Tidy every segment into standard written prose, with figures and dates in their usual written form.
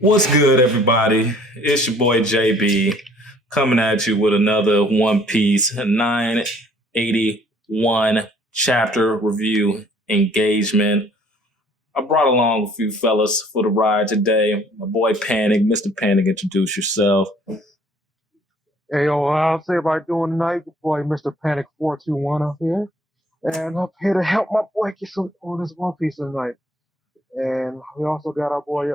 What's good, everybody? It's your boy JB coming at you with another One Piece 981 chapter review engagement. I brought along a few fellas for the ride today. My boy Panic, Mr. Panic, introduce yourself. Hey, yo, how's everybody doing tonight? Your boy, Mr. Panic 421 up here. And I'm here to help my boy get some on this One Piece tonight. And we also got our boy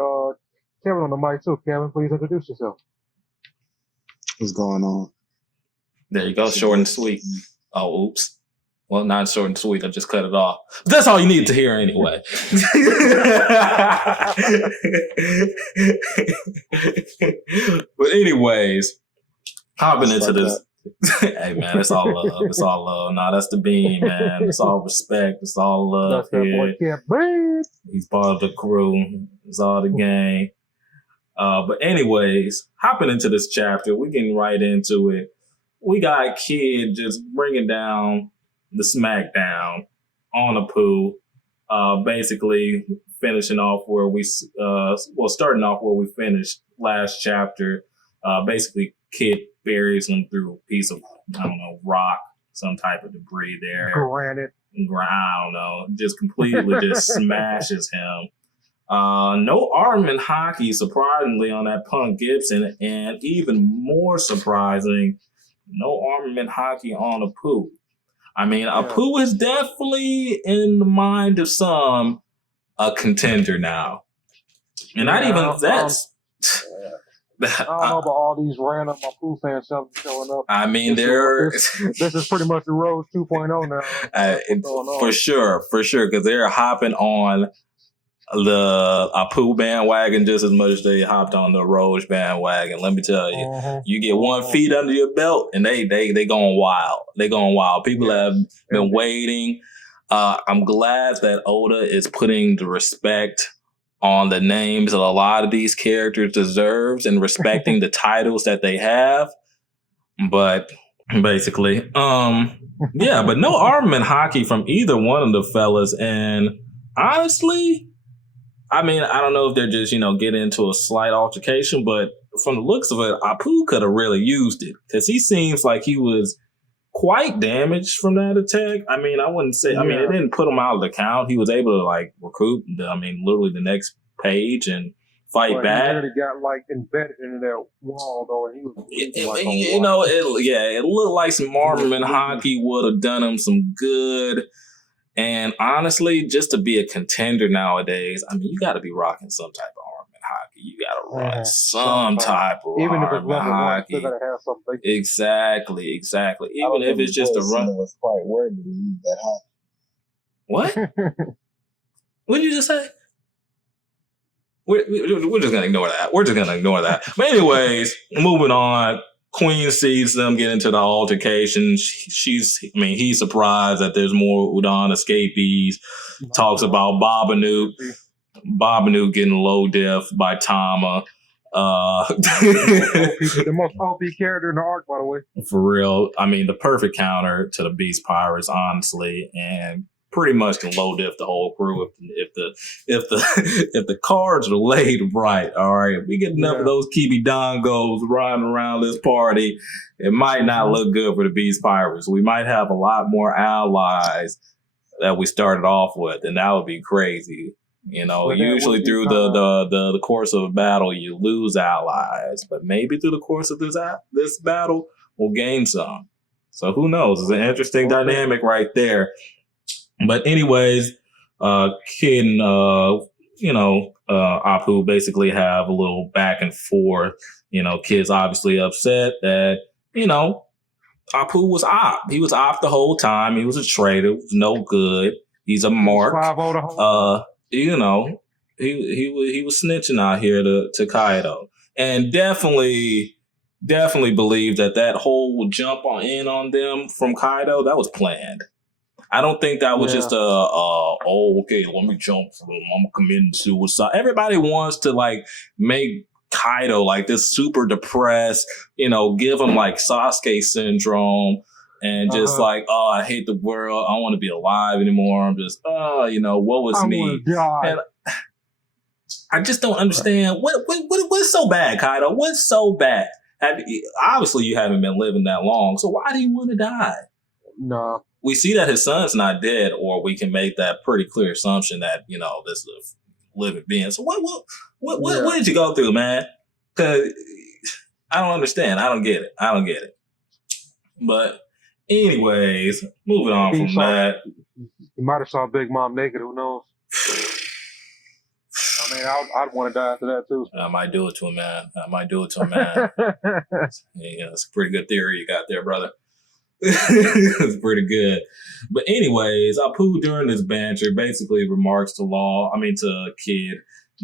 Kevin on the mic too. Kevin, please introduce yourself. What's going on? There you go, short and sweet. Oh, oops. Well, not short and sweet. I just cut it off. But that's all you needed to hear anyway. But anyways, hopping into this. Hey, man, it's all love. It's all love. Nah, that's the beam, man. It's all respect. It's all love. That's that boy, Kevin. He's part of the crew. It's all the gang. But anyways, hopping into this chapter, we getting right into it. We got Kid just bringing down the smackdown on Apu, basically finishing off where starting off where we finished last chapter. Basically, Kid buries him through a piece of, rock, some type of debris there. Granite. I don't know. Just completely just smashes him. No armament hockey, surprisingly, on that Punk Gibson, and even more surprising, no armament hockey on Apu. I mean, Apu is definitely in the mind of some a contender now, and not even that's. I don't know about all these random Apu fans showing up. I mean, this is pretty much the Rose 2.0 now. For sure, because they're hopping on the Apu bandwagon just as much as they hopped on the Rose bandwagon. Let me tell you, you get 1 feet under your belt, and they going wild. They going wild. People have been waiting. I'm glad that Oda is putting the respect on the names that a lot of these characters deserves and respecting the titles that they have. But basically, but no armament hockey from either one of the fellas. And honestly, I mean, I don't know if they're just, getting into a slight altercation, but from the looks of it, Apu could have really used it because he seems like he was quite damaged from that attack. I mean, I wouldn't say, it didn't put him out of the count. He was able to recoup, literally the next page and fight back. He really got embedded in that wall though, and he was it looked like some armament hockey would have done him some good. And honestly, just to be a contender nowadays, I mean, you got to be rocking some type of armament hockey. You got to run some type of even armament if it's hockey. One, gotta have something. Exactly. Even if it's just a run. Was quite worthy to use that hockey. What? What did you just say? We're just gonna ignore that. But anyways, moving on. Queen sees them get into the altercation. He's surprised that there's more Udon escapees. Talks about Babanuke getting low def by Tama. The most OP character in the arc, by the way. For real. I mean, the perfect counter to the Beast Pirates, honestly, and pretty much can low diff the whole crew if the cards are laid right. All right, if we get enough of those Kibi Dongos riding around this party, it might not look good for the Beast Pirates. We might have a lot more allies that we started off with, and that would be crazy. Usually through the course of a battle, you lose allies, but maybe through the course of this battle, we'll gain some. So who knows? It's an interesting dynamic right there. But anyways, Kid and Apu basically have a little back and forth. Kid's obviously upset that Apu was op. He was op the whole time. He was a traitor. Was no good. He's a mark. He was snitching out here to Kaido, and definitely believe that whole jump on them from Kaido, that was planned. I don't think that was just okay, let me jump from him. I'm committing suicide. Everybody wants to make Kaido this super depressed, give him Sasuke syndrome and just I hate the world. I don't want to be alive anymore. I'm just, what was me? And I just don't understand what's so bad, Kaido. What's so bad? Obviously, you haven't been living that long, so why do you want to die? No. We see that his son's not dead, or we can make that pretty clear assumption that this is a living being. So what did you go through, man? Because I don't understand. I don't get it. But anyways, moving on from that. You might have saw Big Mom naked. Who knows? I mean, I'd want to die after that too. I might do it to him, man. Yeah, it's a pretty good theory you got there, brother. It's pretty good. But anyways, Apu during this banter basically remarks to Kid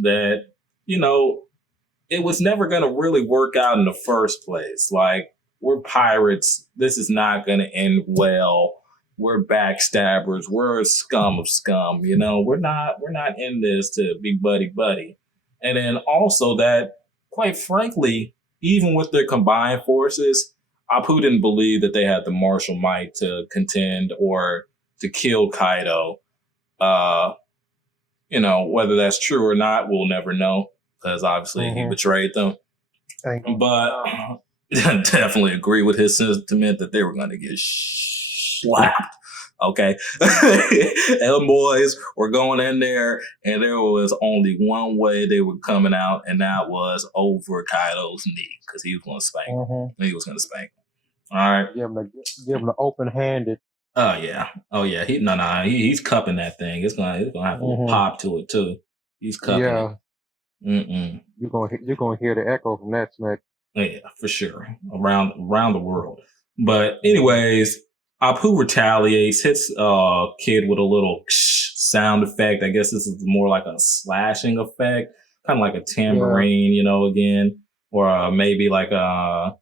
that, it was never going to really work out in the first place. Like, we're pirates. This is not going to end well. We're backstabbers. We're a scum of scum. We're not in this to be buddy. And then also that, quite frankly, even with their combined forces, Apu didn't believe that they had the martial might to contend or to kill Kaido. Whether that's true or not, we'll never know, because obviously he betrayed them. But definitely agree with his sentiment that they were going to get slapped. Okay. Them boys were going in there, and there was only one way they were coming out, and that was over Kaido's knee, because he was going to spank him. He was going to spank him. All right. Give him the open-handed. Oh yeah. He's cupping that thing. It's gonna have a pop to it too. He's cupping it. You're gonna hear the echo from that smack. Yeah, for sure. Around the world. But anyways, Apu retaliates, hits Kid with a little sound effect. I guess this is more like a slashing effect, kind of like a tambourine, again, or maybe like a.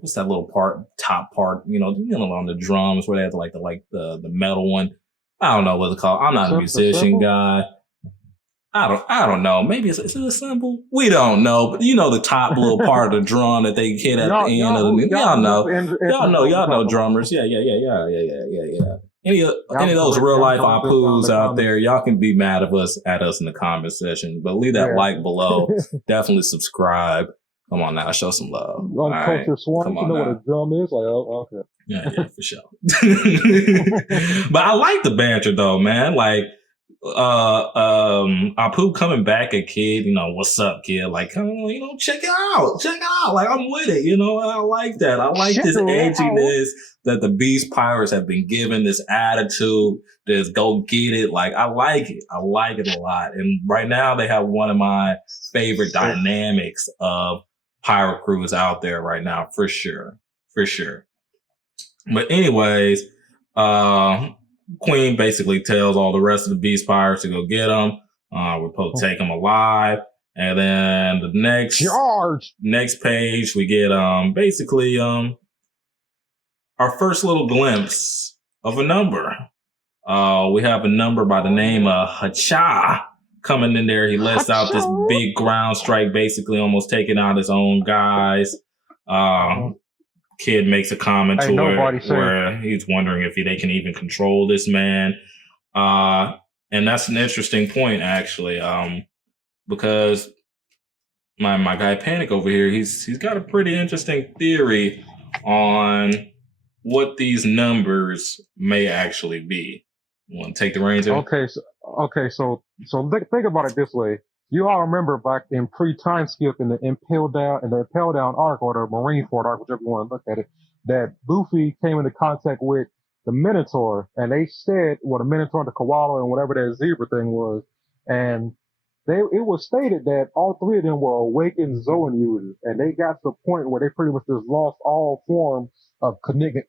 What's that little top part, on the drums where they have the metal one. I don't know what it's called. I'm not a musician guy. I don't know. Maybe is it a cymbal? We don't know. But the top little part of the drum that they hit at the end of the. Y'all know drummers. Yeah. Any of those real life Apus out there, y'all can be mad at us in the comment section. But leave that like below. Definitely subscribe. Come on now, show some love. Uncultured Swan, you know what a drum is? Like, okay. Yeah, for sure. But I like the banter though, man. Like, Apu coming back at Kid, what's up, Kid? Like, check it out. Like, I'm with it, I like that. I like this edginess that the Beast Pirates have been given, this attitude, this go get it. Like, I like it a lot. And right now they have one of my favorite dynamics of pirate crews out there right now, for sure. But anyways, Queen basically tells all the rest of the Beast Pirates to go get him. We're supposed to take him alive. And then the next page, we get basically our first little glimpse of a number. We have a number by the name of Hacha coming in there. He lets out this big ground strike, basically almost taking out his own guys. Kid makes a comment to it where he's wondering if they can even control this man. And that's an interesting point, actually, because my guy Panic over here, he's got a pretty interesting theory on what these numbers may actually be. You want to take the reins here? So think about it this way. You all remember back in pre-time skip in the Impel Down arc, or the Marineford arc, whichever you want to look at it, that Luffy came into contact with the Minotaur, and they said, the Minotaur, the Koala, and whatever that zebra thing was, and it was stated that all three of them were awakened Zoan users, and they got to the point where they pretty much just lost all form of connected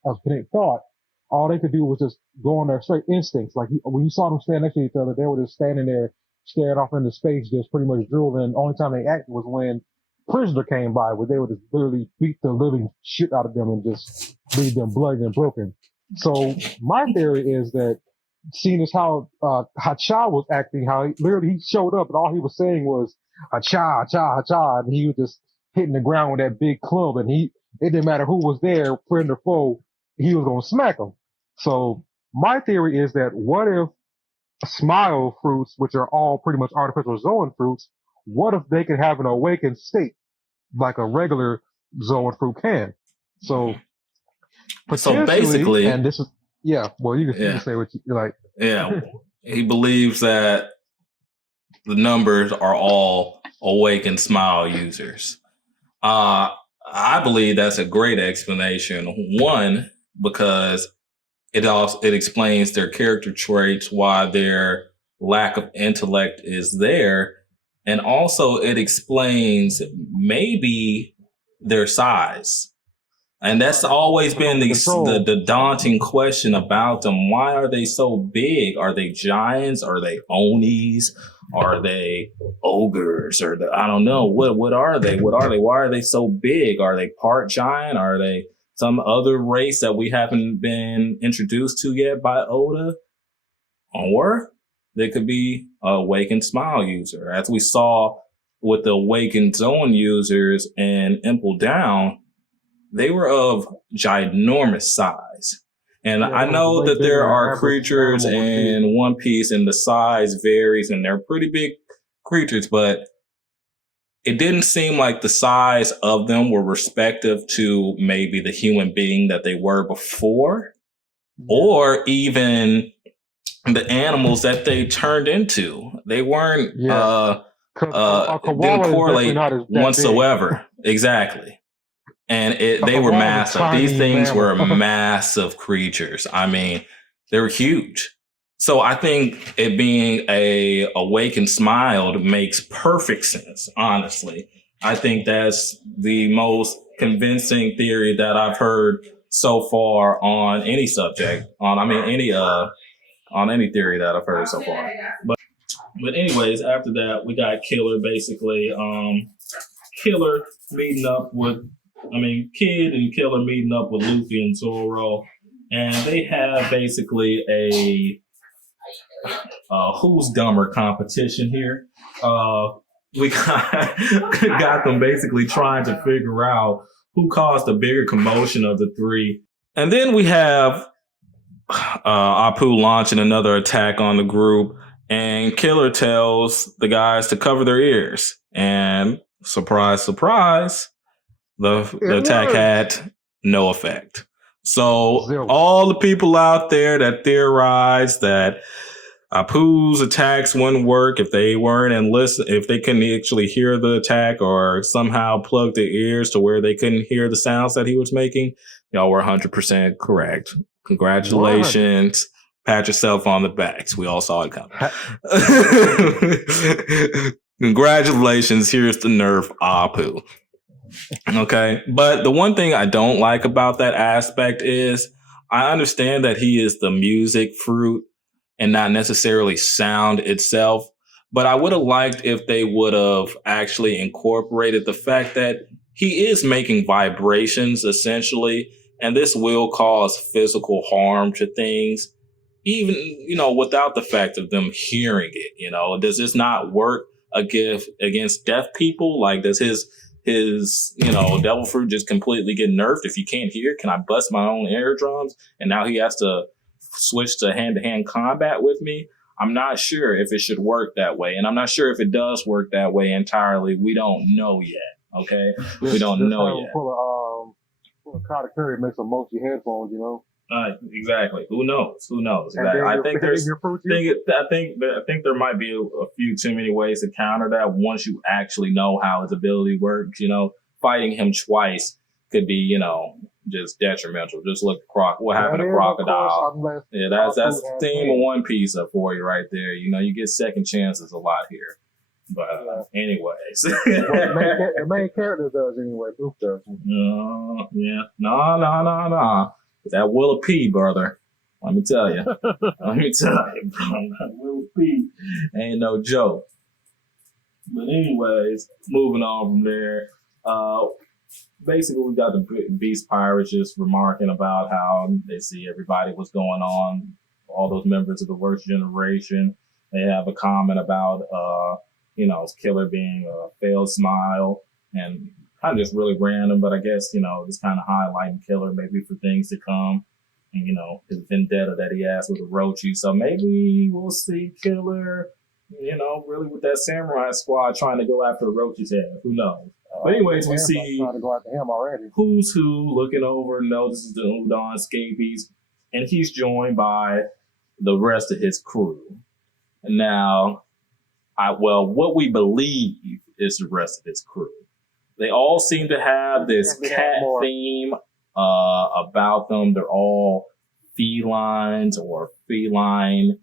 thought. All they could do was just go on their straight instincts. Like, when you saw them stand next to each other, they were just standing there, staring off into space, just pretty much drooling. And the only time they acted was when Prisoner came by, where they would just literally beat the living shit out of them and just leave them bloody and broken. So my theory is that, seeing as how Hacha was acting, how he showed up and all he was saying was Hacha, Hacha, Hacha, and he was just hitting the ground with that big club, and it didn't matter who was there, friend or foe, he was gonna smack him. So my theory is that, what if smile fruits, which are all pretty much artificial zoan fruits, what if they could have an awakened state like a regular zoan fruit can? So So potentially, and basically, this is, yeah, well, you can yeah, say what you like. yeah, he believes that the numbers are all awakened smile users. Uh, I believe that's a great explanation. One, because it explains their character traits, why their lack of intellect is there, and also it explains maybe their size. And that's always been Under control. the daunting question about them. Why are they so big? Are they giants? Are they onis? Are they ogres? Or I don't know. What are they? What are they? Why are they so big? Are they part giant? Are they some other race that we haven't been introduced to yet by Oda? Or they could be a Awakened Smile user, as we saw with the Awakened Zone users in Impel Down. They were of ginormous size. And Yeah, I that was know way that bigger there than are average creatures animal would be. in One Piece and the size varies and they're pretty big creatures, but it didn't seem like the size of them were respective to maybe the human being that they were before, Yeah. or even the animals that they turned into. They weren't, Yeah. Because a didn't koala is definitely correlate not that big. whatsoever. Exactly. And A they were koala is a massive. These tiny things were mammal. massive creatures. I mean, they were huge. So I think it being a awakened smiled makes perfect sense. Honestly, I think that's the most convincing theory that I've heard so far on any subject. On any theory that I've heard so far. But anyways, after that, we got Killer basically. Killer meeting up with, Kid and Killer meeting up with Luffy and Zoro, and they have basically a who's dumber competition here. We got them basically trying to figure out who caused the bigger commotion of the three, and then we have Apu launching another attack on the group, and Killer tells the guys to cover their ears, and surprise, surprise, the It attack works. had no effect. So Zilch. all the people out there that theorize that Apu's attacks wouldn't work if they weren't and listen, if they couldn't actually hear the attack or somehow plug their ears to where they couldn't hear the sounds that he was making, y'all were 100% correct. 100. Congratulations. Pat yourself on the backs. We all saw it coming. Congratulations. Here's the nerf Apu. Okay. But the one thing I don't like about that aspect is I understand that he is the music fruit and not necessarily sound itself. But I would have liked if they would have actually incorporated the fact that he is making vibrations essentially, and this will cause physical harm to things, even, without the fact of them hearing it. Does this not work against deaf people? Like, does his devil fruit just completely get nerfed if you can't hear? Can I bust my own eardrums and now he has to switch to hand-to-hand combat with me? I'm not sure if it should work that way, and I'm not sure if it does work that way entirely. We don't know yet. Okay, we don't know yet. Pull a Katakuri makes some mochi headphones, Exactly. Who knows? And I think there might be a few too many ways to counter that once you actually know how his ability works. Fighting him twice could be, just detrimental. Just look at what happened to Crocodile. Yeah, that's the theme of One Piece for you right there. You get second chances a lot here. But anyways, the main character does anyway. Luke does. Yeah, no. That Willa P, brother. Let me tell you. Willa P ain't no joke. But anyways, moving on from there. Basically, we got the Beast Pirates just remarking about how they see everybody what's going on. All those members of the worst generation. They have a comment about, Killer being a failed smile and kind of just really random, but I guess, just kind of highlighting Killer maybe for things to come. his vendetta that he has with Orochi. So maybe we'll see Killer, really with that samurai squad trying to go after Orochi's head. Who knows? But anyways, we see trying to go after him already. Who's Who looking over, notices the Udon scabies, and he's joined by the rest of his crew. Now, what we believe is the rest of his crew. They all seem to have this cat theme about them. They're all felines or feline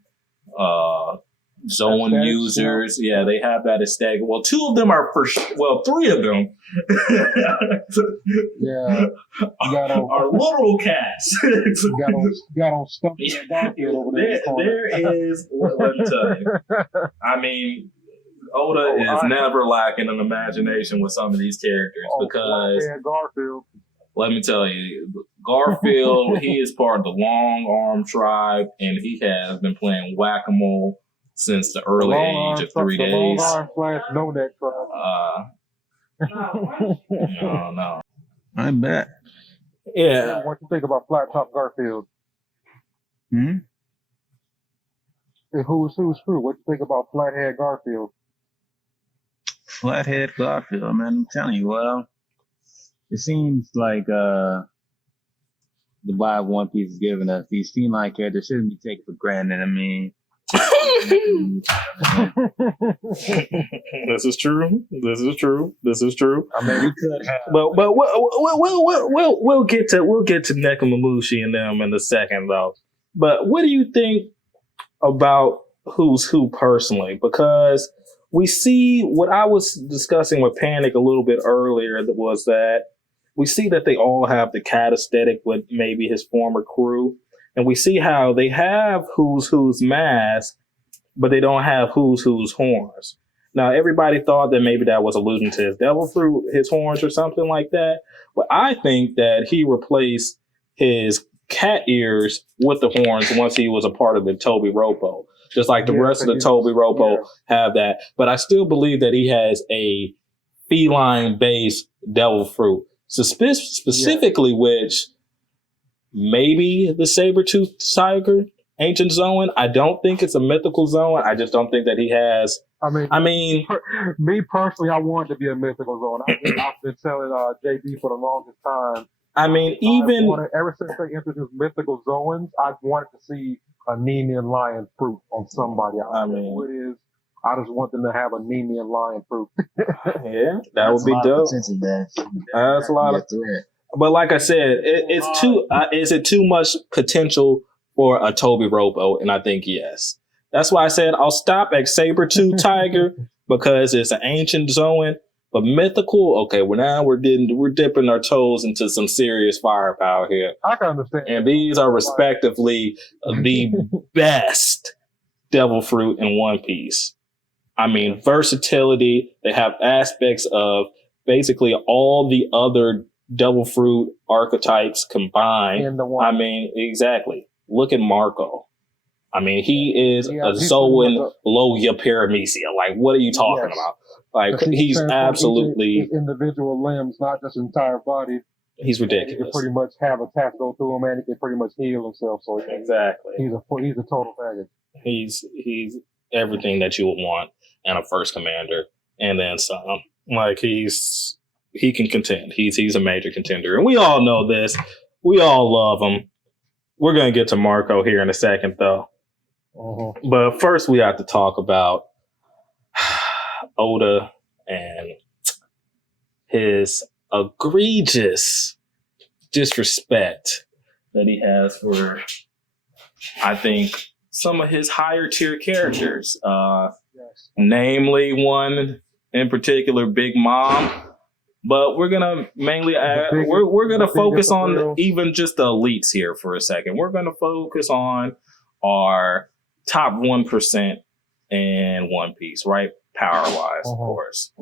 Zoan users. Yeah, they have that aesthetic. Well, two of them are three of them. Yeah, are literal cats. got on stuff over there. There is. Let me tell you. I mean, Oda is never lacking in imagination with some of these characters because Garfield. Let me tell you, Garfield, he is part of the Long Arm tribe, and he has been playing whack-a-mole since the early age of 3 days. Long Arm / No Neck tribe. No. I bet. Yeah. What you think about Flat Top Garfield? Hmm? Who's Who? What you think about Flathead Garfield? Flathead Garfield, man. I'm telling you, well, it seems like the vibe One Piece is giving us. These feline characters shouldn't be taken for granted. I mean, this is true. I mean, we could have. But we'll get to Nekomamushi and them in a second, though. But what do you think about Who's Who personally? Because we see what I was discussing with Panic a little bit earlier was that we see that they all have the cat aesthetic with maybe his former crew. And we see how they have Who's mask, but they don't have Who's horns. Now, everybody thought that maybe that was alluding to his devil fruit, his horns or something like that. But I think that he replaced his cat ears with the horns once he was a part of the Toby Roppo. Just like the rest of the Toby Roppo have that. But I still believe that he has a feline-based devil fruit. Specifically, which maybe the saber-toothed tiger, ancient Zoan. I don't think it's a mythical Zoan. I just don't think that he has. I mean, me personally, I want it to be a mythical Zoan. I've been telling JB for the longest time. I mean, ever since they introduced mythical Zoans, I've wanted to see a Nemean lion fruit on somebody. I don't know who it is. I just want them to have a Nemean lion fruit. Yeah, that would be dope. That's a lot of. But like I said, it's too. Is it too much potential for a Toby Roppo? And I think yes. That's why I said I'll stop at saber-tooth tiger because it's an ancient Zoan. But mythical, okay. Well, now we're dipping our toes into some serious firepower here. I can understand. And these are respectively the best devil fruit in One Piece. I mean, versatility. They have aspects of basically all the other devil fruit archetypes combined. I mean, exactly. Look at Marco. I mean, he is a Zoan Logia Paramecia. Like, what are you talking about? Like, he's absolutely his individual limbs, not just entire body. He's ridiculous. He can pretty much have attacks go through him, and he can pretty much heal himself. So exactly, he's a total package. He's everything that you would want in a first commander, and then some. Like he can contend. He's a major contender, and we all know this. We all love him. We're gonna get to Marco here in a second, though. But first, we have to talk about Oda and his egregious disrespect that he has for, I think, some of his higher tier characters. Namely, one in particular, Big Mom. But we're gonna mainly we're gonna focus on even just the elites here for a second. We're gonna focus on our top 1% in One Piece, right? Power-wise, of course.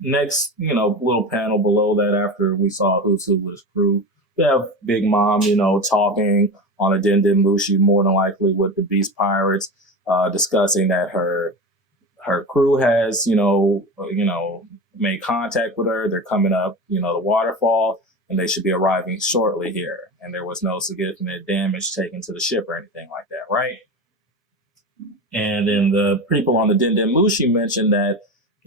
Next, little panel below that after we saw Who's Who with his crew, we have Big Mom, talking on a Mushi, more than likely with the Beast Pirates, discussing that her crew has, made contact with her. They're coming up, the waterfall. and they should be arriving shortly here. And there was no significant damage taken to the ship or anything like that, right? And then the people on the Dendemushi mentioned that,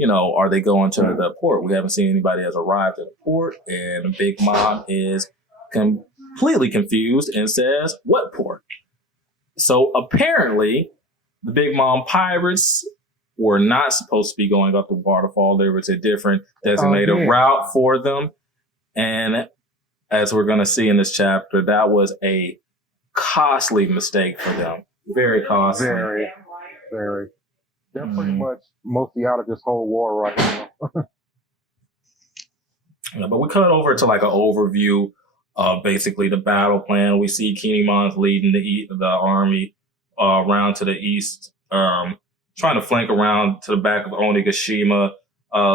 are they going to the port? We haven't seen anybody has arrived at the port, and Big Mom is completely confused and says, "What port?" So apparently, the Big Mom pirates were not supposed to be going up the waterfall. There was a different designated route for them. And as we're going to see in this chapter, that was a costly mistake for them. Very costly. Very, very. They're pretty much mostly out of this whole war right now. But we cut over to like an overview of basically the battle plan. We see Kinemon's leading the army around to the east, trying to flank around to the back of Onigashima.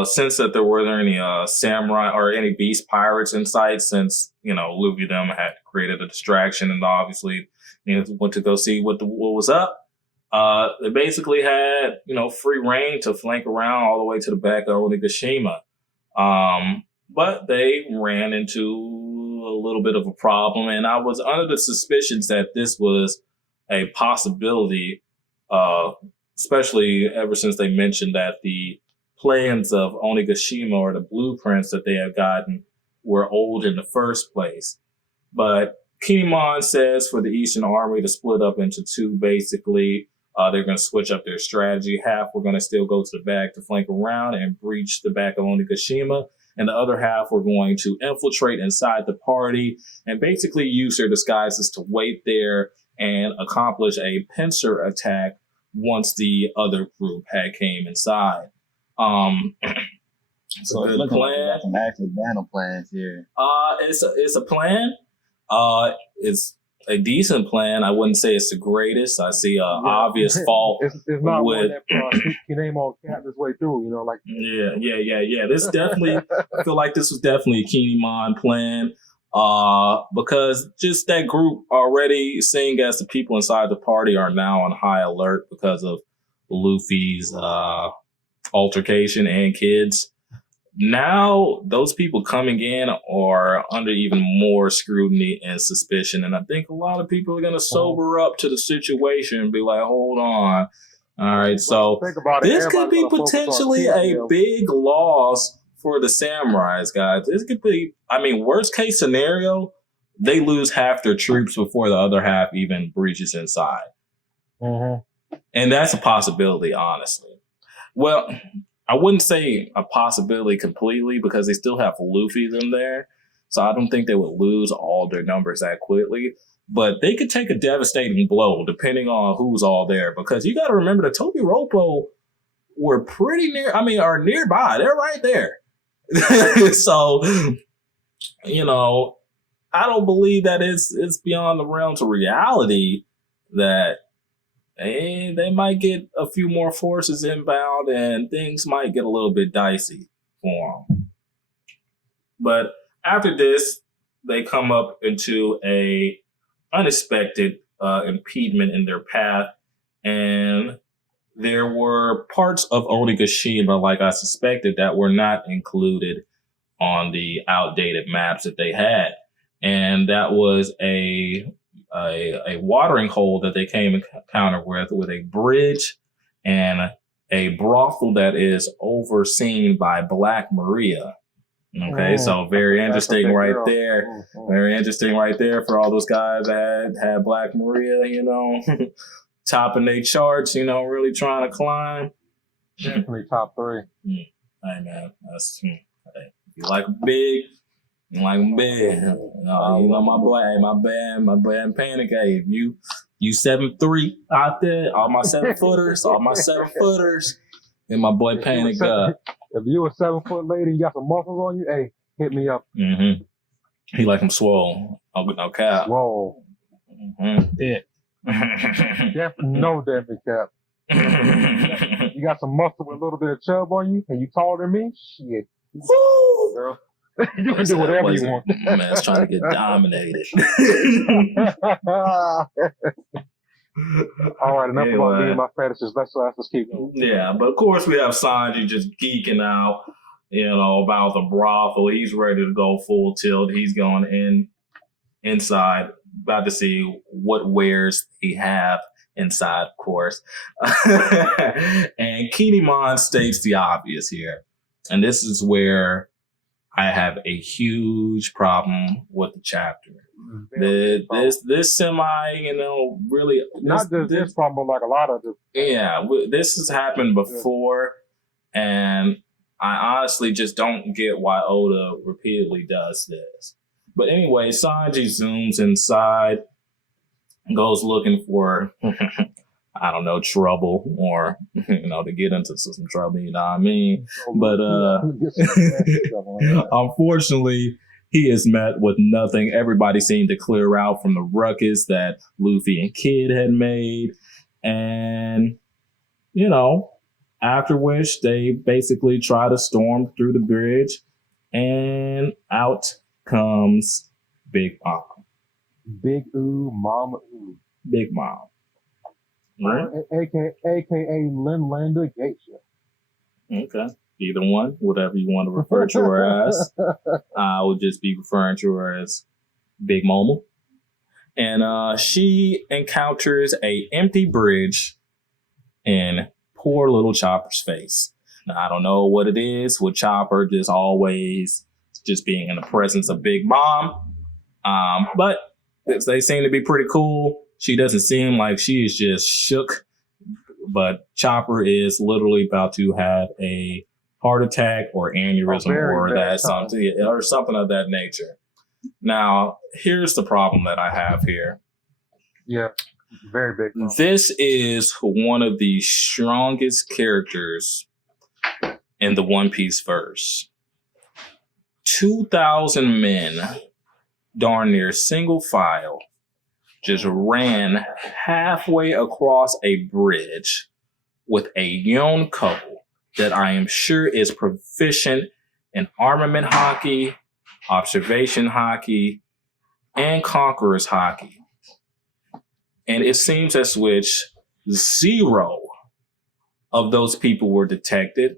Since that there weren't any samurai or any beast pirates in sight, since Luffy them had created a distraction and obviously went to go see what was up. They basically had free reign to flank around all the way to the back of Onigashima. But they ran into a little bit of a problem, and I was under the suspicions that this was a possibility, especially ever since they mentioned that the plans of Onigashima or the blueprints that they had gotten were old in the first place. But Kinemon says for the Eastern Army to split up into two, basically. They're going to switch up their strategy. Half we're going to still go to the back to flank around and breach the back of Onigashima. And the other half we're going to infiltrate inside the party and basically use their disguises to wait there and accomplish a pincer attack once the other group had came inside. It's a good plan. Like some actual battle plans here. It's a plan. It's a decent plan. I wouldn't say it's the greatest. I see obvious fault. It's not one that your name on cap this way through, like. Yeah. This definitely, I feel like this was definitely a Kinemon plan. Because just that group already, seeing as the people inside the party are now on high alert because of Luffy's altercation and kids. Now, those people coming in are under even more scrutiny and suspicion. And I think a lot of people are going to sober up to the situation and be like, hold on. All right, so this could be potentially a big loss for the samurais, guys. This could be, worst case scenario, they lose half their troops before the other half even breaches inside. Mm-hmm. And that's a possibility, honestly. Well, I wouldn't say a possibility completely because they still have Luffy them there. So I don't think they would lose all their numbers that quickly. But they could take a devastating blow depending on who's all there. Because you got to remember the Tobi Roppo were pretty near, are nearby. They're right there. So, I don't believe that it's beyond the realms of reality that they might get a few more forces inbound and things might get a little bit dicey for them. But after this, they come up into a unexpected impediment in their path, and there were parts of Onigashima, like I suspected, that were not included on the outdated maps that they had. And that was a watering hole that they came encounter with a bridge and a brothel that is overseen by Black Maria. Okay, so very interesting right there. Very interesting right there for all those guys that had Black Maria, topping their charts, really trying to climb. Definitely top 3. Hey, man, that's hey, you like big. You like them big. My boy Panic. Hey, if you 7'3" out there, all my 7-footers, and my boy Panic. If you a 7-foot lady, you got some muscles on you, hey, hit me up. Mm-hmm. He like him swole. No cap. Whoa. Mm-hmm. Yeah. Definitely cap. You got some muscle with a little bit of chub on you, and you taller than me? Shit. Woo! Girl. You can do whatever you want. Man's trying to get dominated. All right, enough about me and my fetishes. Let's keep going. Yeah, but of course we have Sanji just geeking out. about the brothel. He's ready to go full tilt. He's going inside, about to see what wares he have inside, of course. And Kinemon states the obvious here. And this is where I have a huge problem with the chapter. This semi, really... Not just this problem, but like a lot of this. Yeah, this has happened before, and I honestly just don't get why Oda repeatedly does this. But anyway, Sanji zooms inside, goes looking for, I don't know, trouble, or, to get into some trouble, you know what I mean? But unfortunately, he is met with nothing. Everybody seemed to clear out from the ruckus that Luffy and Kid had made. And, after which they basically try to storm through the bridge, and out comes Big Mom. Big Ooh, Mama Ooh. Big Mom. Right? AKA Linlanda Geisha. Okay. Either one, whatever you want to refer to her as. I would just be referring to her as Big Mama. And she encounters a empty bridge in poor little Chopper's face. Now, I don't know what it is with Chopper just always just being in the presence of Big Mom. But they seem to be pretty cool. She doesn't seem like she is just shook. But Chopper is literally about to have a heart attack or aneurysm or something of that nature. Now, here's the problem that I have here. Yeah, very big problem. This is one of the strongest characters in the One Piece verse. 2,000 men, darn near single file, just ran halfway across a bridge with a Yonko that I am sure is proficient in armament hockey, observation hockey, and conqueror's hockey. And it seems as which 0 of those people were detected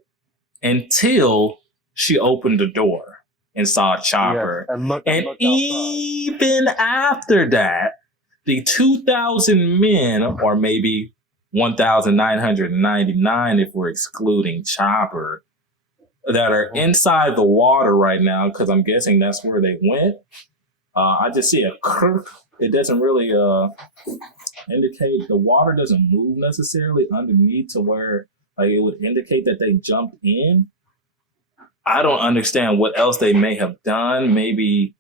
until she opened the door and saw Chopper. Yes, and even after that, the 2,000 men, or maybe 1,999 if we're excluding Chopper, that are inside the water right now, because I'm guessing that's where they went. I just see a kirk. It doesn't really indicate, the water doesn't move necessarily underneath to where it would indicate that they jumped in. I don't understand what else they may have done. Maybe,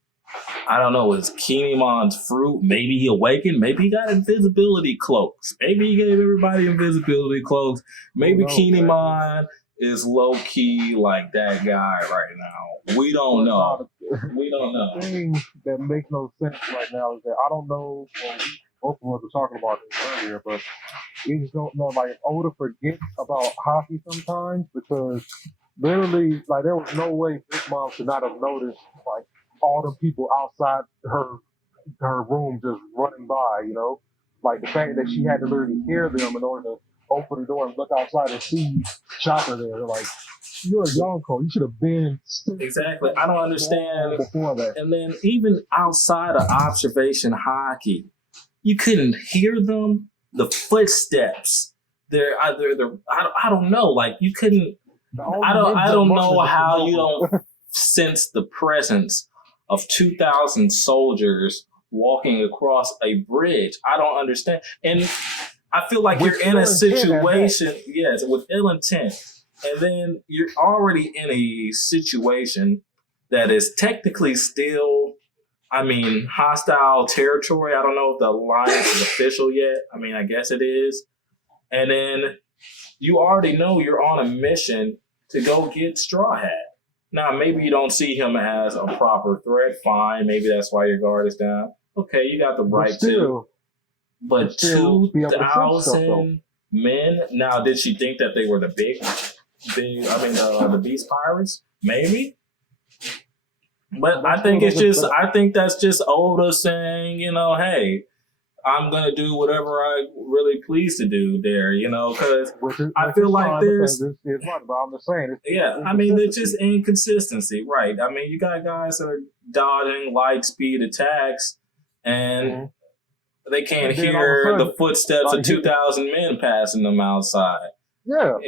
I don't know, it's Kinemon's fruit. Maybe he awakened. Maybe he got invisibility cloaks. Maybe he gave everybody invisibility cloaks. Maybe Kinemon is low-key like that guy right now. We don't know. We don't know. The thing that makes no sense right now is that I don't know, both of us were talking about this earlier, but we just don't know, Oda forgets about hockey sometimes, because literally, there was no way Big Mom should not have noticed, all the people outside her room just running by, the fact that she had to literally hear them in order to open the door and look outside and see Chopper there. They're like, you're a Yonko. You should have been. Exactly. I don't understand. Before that. And then even outside of observation hockey, you couldn't hear them. The footsteps. I don't know. You couldn't. I don't know how you don't sense the presence of 2,000 soldiers walking across a bridge. I don't understand. And I feel like you're in a situation, yes, with ill intent. And then you're already in a situation that is technically still, hostile territory. I don't know if the alliance is official yet. I guess it is. And then you already know you're on a mission to go get Straw Hat. Now, maybe you don't see him as a proper threat. Fine. Maybe that's why your guard is down. Okay, you got the right to. But 2,000 men? Now, did she think that they were the the Beast Pirates? Maybe. But I think that's just Oda saying, hey, I'm gonna do whatever I really please to do there, because I feel like there's, it's right, but I'm just saying, I mean, there's just inconsistency, right? I mean, you got guys that are dodging light speed attacks, and they can't hear the footsteps of 2,000 men passing them outside. Yeah,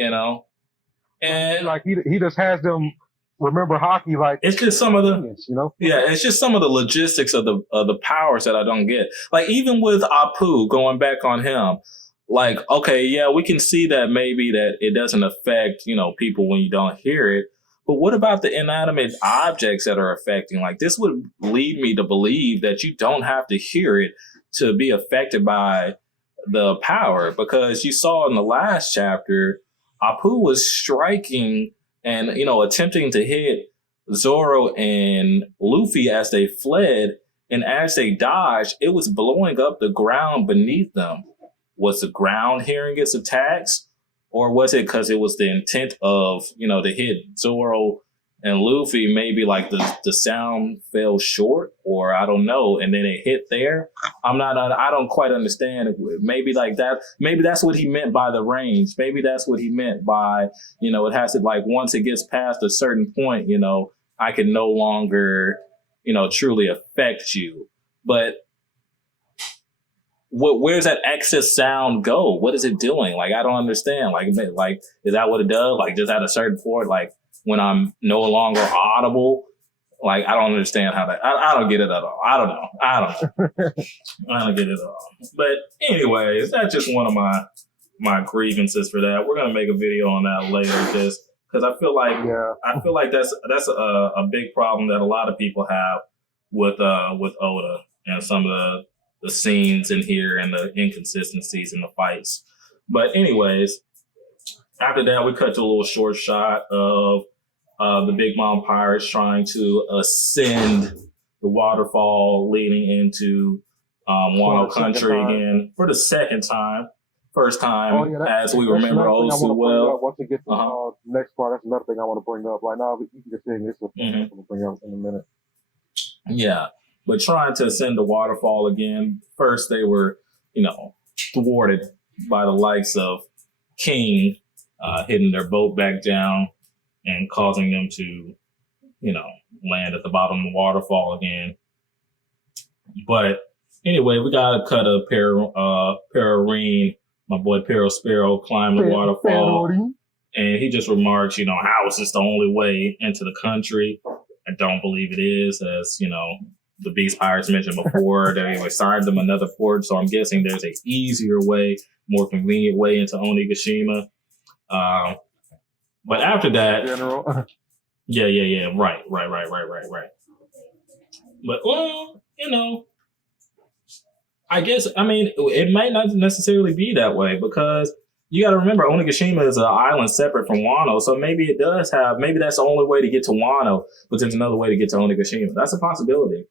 and like he just has them remember hockey like it's just some of the Yeah, it's just some of the logistics of the powers that I don't get. Like even with Apu, going back on him, like, okay, yeah, we can see that maybe that it doesn't affect, people when you don't hear it. But what about the inanimate objects that are affecting? Like this would lead me to believe that you don't have to hear it to be affected by the power, because you saw in the last chapter, Apu was striking and attempting to hit Zoro and Luffy as they fled, and as they dodged, it was blowing up the ground beneath them. Was the ground hearing its attacks, or was it because it was the intent of to hit Zoro and Luffy? Maybe like the sound fell short, or I don't know, and then it hit there. I don't quite understand. Maybe like that. Maybe that's what he meant by the range. Maybe that's what he meant by it has to, like, once it gets past a certain point, I can no longer truly affect you. But where's that excess sound go? What is it doing? Like, I don't understand. Like, is that what it does? Like, just at a certain point, like when I'm no longer audible, like, I don't understand how that, I don't get it at all. I don't know. I don't get it at all. But anyways, that's just one of my grievances for that. We're going to make a video on that later, just because I feel like that's a big problem that a lot of people have with Oda and some of the scenes in here and the inconsistencies in the fights. But anyways, after that, we cut to a little short shot of the Big Mom Pirates trying to ascend the waterfall leading into Wano Country again for the second time. First time, as we remember oh so well. Once we get to the next part, that's another thing I want to bring up. Right now, you can just say this is what I'm going to bring up in a minute. Yeah, but trying to ascend the waterfall again. First, they were, thwarted by the likes of King hitting their boat back down and causing them to, land at the bottom of the waterfall again. But anyway, we got to cut a Perrine, my boy Peril Sparrow, climb the waterfall. And he just remarks, how is this the only way into the country? I don't believe it is, as, the Beast Pirates mentioned before. They assigned them another port, so I'm guessing there's a easier way, more convenient way into Onigashima. But after that, yeah, right. But I guess, it might not necessarily be that way, because you got to remember Onigashima is an island separate from Wano, so maybe it does have, maybe that's the only way to get to Wano, but there's another way to get to Onigashima. That's a possibility.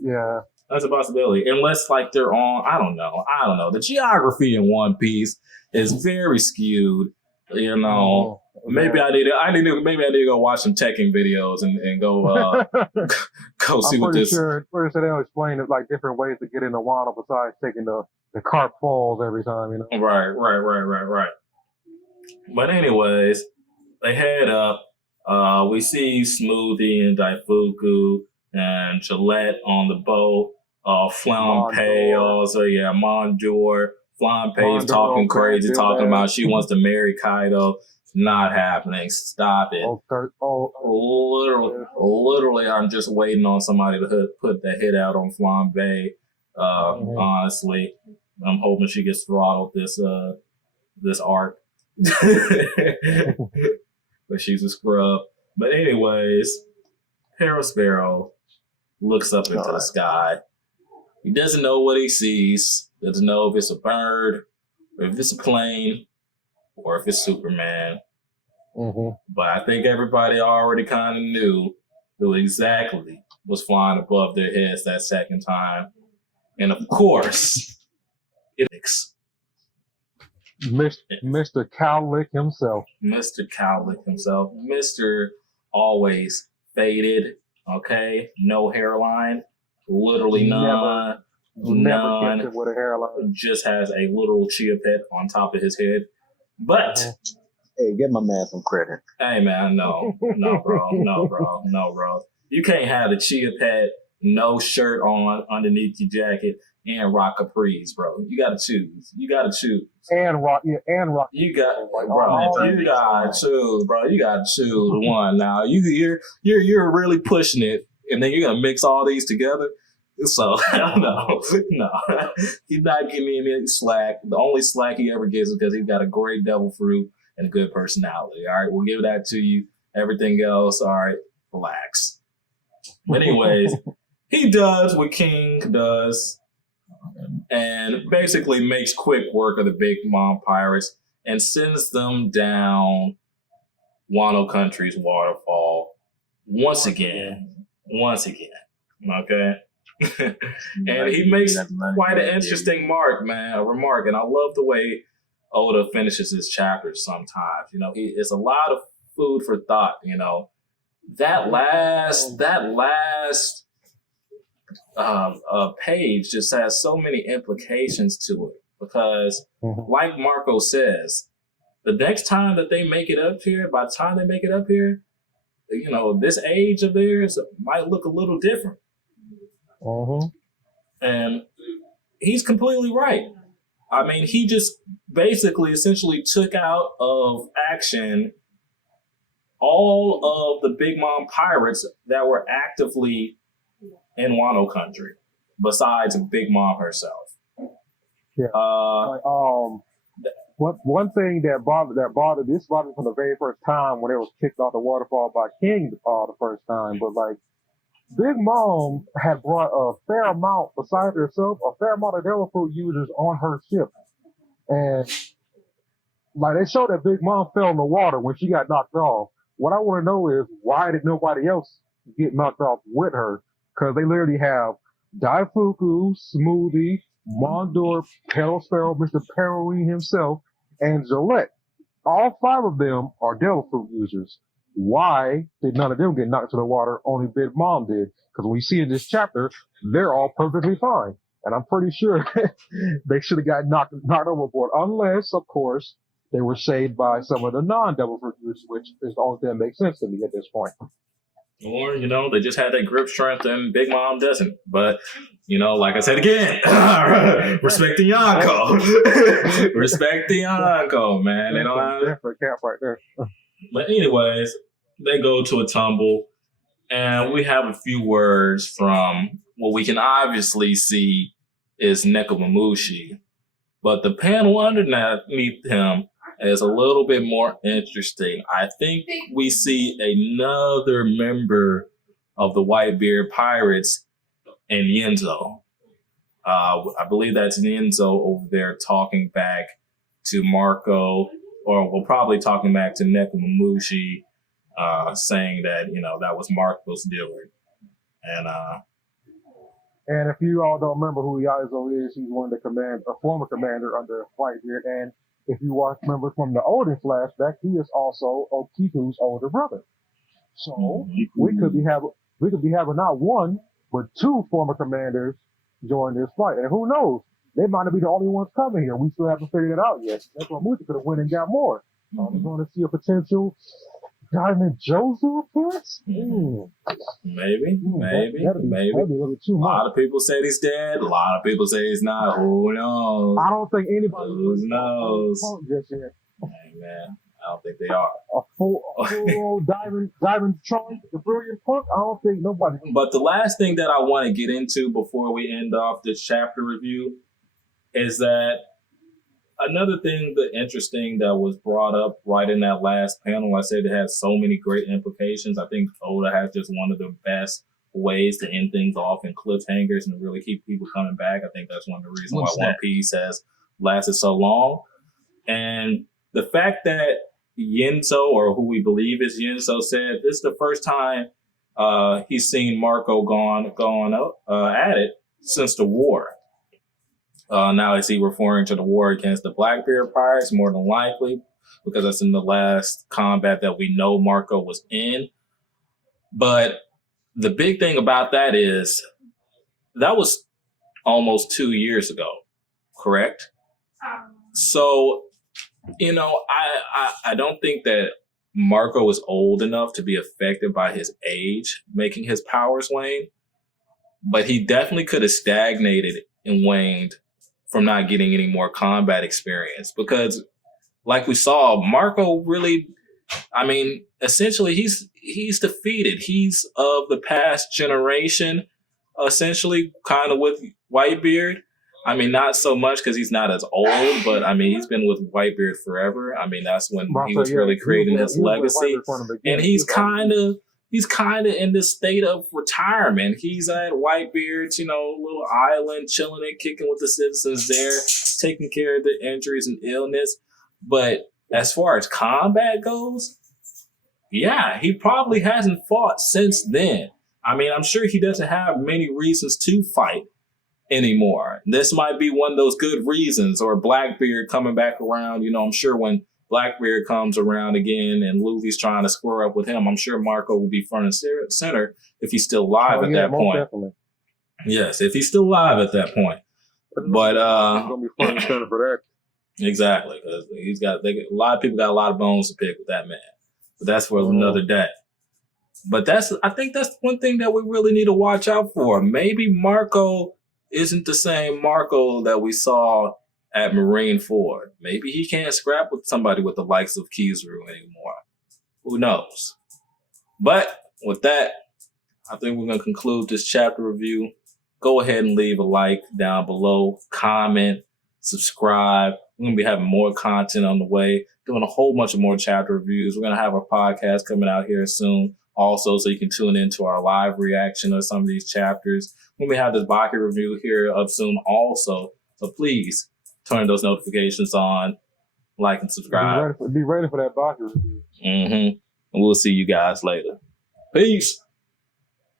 Yeah. That's a possibility. Unless, like, they're on, I don't know. The geography in One Piece is very skewed. Maybe I need to go watch some teching videos and go go see what this. I'm pretty sure they'll explain it, like different ways to get into Wano besides taking the Carp Falls every time, Right. But anyways, they head up. We see Smoothie and Daifuku and Gillette on the boat. Flampe also, Mondor. Flampe's talking crazy, talking about she wants to marry Kaido. Not happening. Stop it. Literally, I'm just waiting on somebody to put the hit out on Flambe. Honestly, I'm hoping she gets throttled this arc. But she's a scrub. But anyways, Sparrow looks up into the sky. He doesn't know what he sees. Doesn't know if it's a bird, or if it's a plane, or if it's Superman. But I think everybody already kind of knew who exactly was flying above their heads that second time. And of course, it's Mr. Cowlick himself. Mr. Always faded, okay? No hairline, literally none. Never catch it with a hairline. Just has a little chia pet on top of his head. But hey, give my man some credit. Hey man, no, bro. You can't have the chia pet, no shirt on underneath your jacket, and rock capris, bro. You gotta choose. And rock. You got, bro. You gotta choose, bro. You gotta choose one. Now you're really pushing it, and then you're gonna mix all these together. So no, he's not giving me any slack. The only slack he ever gets is because he's got a great devil fruit and a good personality. All right, we'll give that to you. Everything else, all right, relax. But anyways, he does what King does, and basically makes quick work of the Big Mom pirates and sends them down Wano Country's waterfall once again. Okay. And he makes quite an interesting remark, and I love the way Oda finishes his chapters sometimes. You know, it's a lot of food for thought. You know, that last page just has so many implications to it because, like Marco says, the next time that they make it up here, by the time they make it up here, you know, this age of theirs might look a little different. And he's completely right. I mean, he just basically essentially took out of action all of the Big Mom pirates that were actively in Wano Country, besides Big Mom herself. Yeah. One thing that bothered me from the very first time when they was kicked off the waterfall by King the first time, but like Big Mom had brought a fair amount, besides herself, a fair amount of devil fruit users on her ship. And like they showed that Big Mom fell in the water when she got knocked off. What I want to know is why did nobody else get knocked off with her? Because they literally have Daifuku, Smoothie, Mondor, Petal Sparrow, Mr. Perrine himself, and Gillette. All 5 of them are devil fruit users. Why did none of them get knocked to the water? Only Big Mom did. Because we see in this chapter, they're all perfectly fine. And I'm pretty sure they should have got knocked overboard. Unless, of course, they were saved by some of the non-devil fruit users, which is the only thing that makes sense to me at this point. Or, you know, they just had that grip strength and Big Mom doesn't. But, you know, like I said again, respect the Yonko. Respect the Yonko, man. They don't have a cap right there. But anyways, they go to a tumble, and we have a few words from what we can obviously see is Nekomamushi. But the panel underneath him is a little bit more interesting. I think we see another member of the Whitebeard Pirates in Yenzo. I believe that's Yenzo over there talking back to Marco, or we're probably talking back to Nekomamushi, saying that, you know, that was Marco's doing. And if you all don't remember who Yazo is, he's one of a former commander under Whitebeard. And if you remember from the older flashback, he is also Okiku's older brother. So we could be having not one, but 2 former commanders join this fight. And who knows? They might not be the only ones coming here. We still haven't figured it out yet. That's why Musa could have went and got more. We're going to see a potential Diamond Jozu appearance? Maybe. That'd be a little too much. A lot of people say he's dead. A lot of people say he's not. Who knows? I don't think anybody knows. Just yet. Hey, man. I don't think they are. A full old diamond trunk, the brilliant punk. I don't think nobody. But the last thing that I want to get into before we end off this chapter review is that another thing interesting that was brought up right in that last panel, I said it had so many great implications. I think Oda has just one of the best ways to end things off in cliffhangers and really keep people coming back. I think that's one of the reasons why One Piece has lasted so long. And the fact that Yenso, or who we believe is Yenso, said this is the first time he's seen Marco gone at it since the war. Now, is he referring to the war against the Blackbeard Pirates? More than likely, because that's in the last combat that we know Marco was in. But the big thing about that is that was almost 2 years ago, correct? So, I don't think that Marco is old enough to be affected by his age, making his powers wane. But he definitely could have stagnated and waned from not getting any more combat experience. Because, like we saw, Marco really, essentially, he's defeated. He's of the past generation, essentially, kind of with Whitebeard. Not so much because he's not as old, but he's been with Whitebeard forever. That's when he was really creating his legacy, and he's kind of in this state of retirement. He's at Whitebeard's, little island, chilling and kicking with the citizens there, taking care of the injuries and illness. But as far as combat goes, yeah, he probably hasn't fought since then. I'm sure he doesn't have many reasons to fight anymore. This might be one of those good reasons, or Blackbeard coming back around. I'm sure when Blackbeard comes around again and Luffy's trying to square up with him, I'm sure Marco will be front and center if he's still alive at that point. Definitely. Yes, if he's still alive at that point. But he's gonna be front and center for that. Exactly, because a lot of people got a lot of bones to pick with that man. But that's for another day. But I think that's one thing that we really need to watch out for. Maybe Marco isn't the same Marco that we saw at Marineford. Maybe he can't scrap with somebody with the likes of Kizaru anymore. Who knows? But with that, I think we're going to conclude this chapter review. Go ahead and leave a like down below, comment, subscribe. We're going to be having more content on the way, doing a whole bunch of more chapter reviews. We're going to have our podcast coming out here soon also, so you can tune into our live reaction of some of these chapters. When we have this Baki review here up soon also. So please turn those notifications on, like and subscribe. Be ready for that Baki review. And we'll see you guys later. Peace.